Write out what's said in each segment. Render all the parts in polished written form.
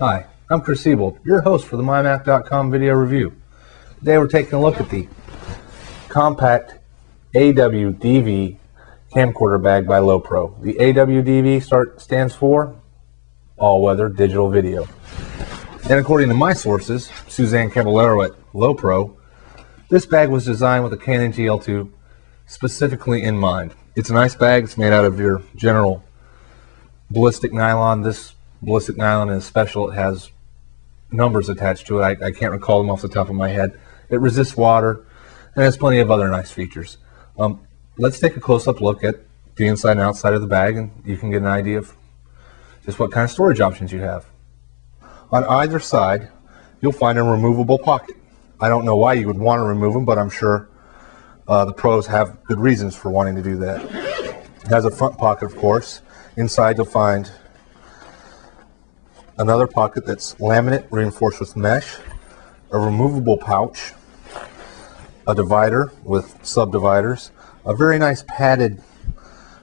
Hi, I'm Chris Siebold, your host for the MyMac.com video review. Today we're taking a look at the compact AWDV camcorder bag by LowePro. The AWDV stands for All-Weather Digital Video. And according to my sources, Suzanne Caballero at LowePro, this bag was designed with a Canon GL2 specifically in mind. It's a nice bag. It's made out of your general ballistic nylon. This ballistic nylon is special. It has numbers attached to it. I can't recall them off the top of my head. It resists water and has plenty of other nice features. Let's take a close-up look at the inside and outside of the bag, and you can get an idea of just what kind of storage options you have. On either side, you'll find a removable pocket. I don't know why you would want to remove them, but I'm sure the pros have good reasons for wanting to do that. It has a front pocket, of course. Inside you'll find another pocket that's laminate reinforced with mesh, a removable pouch, a divider with sub-dividers, a very nice padded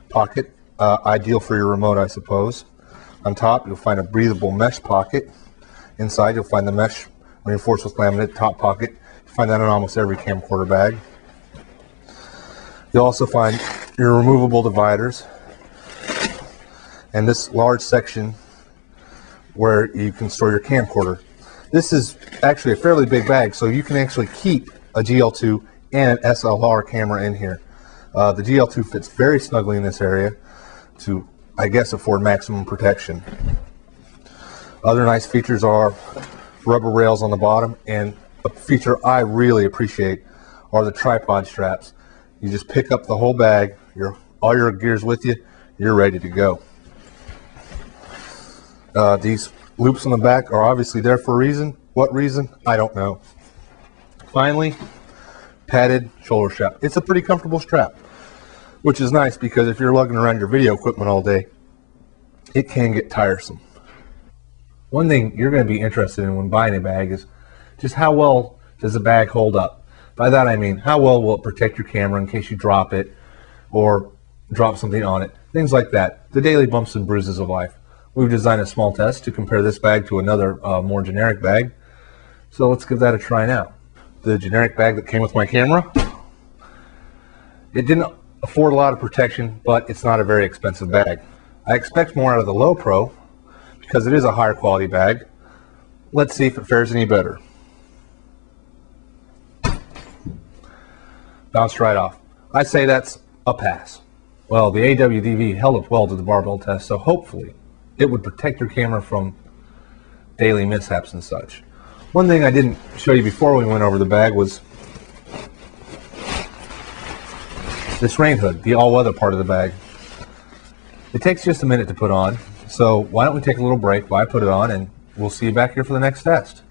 pocket, ideal for your remote, I suppose. On top you'll find a breathable mesh pocket. Inside you'll find the mesh reinforced with laminate top pocket. You find that in almost every camcorder bag. You'll also find your removable dividers and this large section where you can store your camcorder. This is actually a fairly big bag, so you can actually keep a GL2 and an SLR camera in here. The GL2 fits very snugly in this area to, I guess, afford maximum protection. Other nice features are rubber rails on the bottom, and a feature I really appreciate are the tripod straps. You just pick up the whole bag, all your gear's with you, you're ready to go. These loops on the back are obviously there for a reason. What reason? I don't know. Finally, padded shoulder strap. It's a pretty comfortable strap, which is nice because if you're lugging around your video equipment all day, it can get tiresome. One thing you're going to be interested in when buying a bag is just how well does the bag hold up. By that I mean, how well will it protect your camera in case you drop it or drop something on it. Things like that. The daily bumps and bruises of life. We've designed a small test to compare this bag to another more generic bag. So let's give that a try now. The generic bag that came with my camera, it didn't afford a lot of protection, but it's not a very expensive bag. I expect more out of the LowePro because it is a higher quality bag. Let's see if it fares any better. Bounced right off. I say that's a pass. Well, the AWDV held up well to the barbell test, so hopefully it would protect your camera from daily mishaps and such. One thing I didn't show you before we went over the bag was this rain hood, the all-weather part of the bag. It takes just a minute to put on, so why don't we take a little break while I put it on, and we'll see you back here for the next test.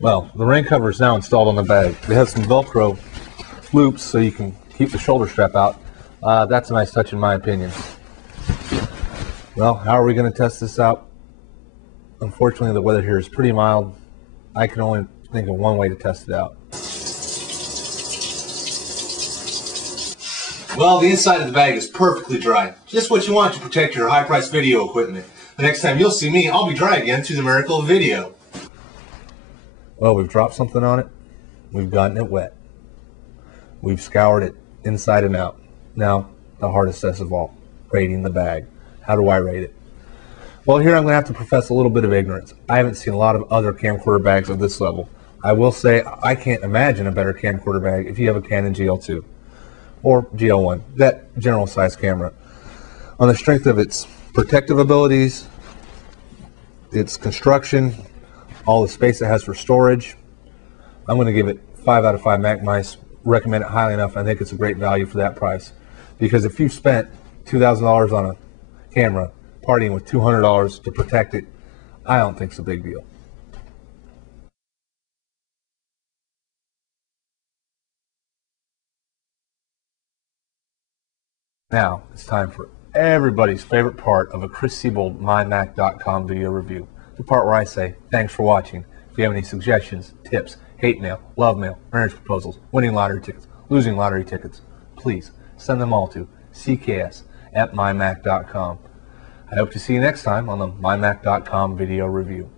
Well, the rain cover is now installed on the bag. It has some Velcro loops so you can keep the shoulder strap out. That's a nice touch in my opinion. Well, how are we going to test this out? Unfortunately, the weather here is pretty mild. I can only think of one way to test it out. Well, the inside of the bag is perfectly dry. Just what you want to protect your high-priced video equipment. The next time you'll see me, I'll be dry again through the miracle of video. Well, we've dropped something on it. We've gotten it wet. We've scoured it inside and out. Now, the hardest test of all, rating the bag. How do I rate it? Well, here I'm going to have to profess a little bit of ignorance. I haven't seen a lot of other camcorder bags of this level. I will say I can't imagine a better camcorder bag if you have a Canon GL2 or GL1, that general size camera. On the strength of its protective abilities, its construction, all the space it has for storage, I'm going to give it 5 out of 5 Mac Mice. Recommend it highly enough. I think it's a great value for that price. Because if you've spent $2,000 on a camera, partying with $200 to protect it, I don't think it's a big deal. Now, it's time for everybody's favorite part of a Chris Siebold MyMac.com video review. The part where I say, thanks for watching. If you have any suggestions, tips, hate mail, love mail, marriage proposals, winning lottery tickets, losing lottery tickets, please send them all to cks@mymac.com. I hope to see you next time on the mymac.com video review.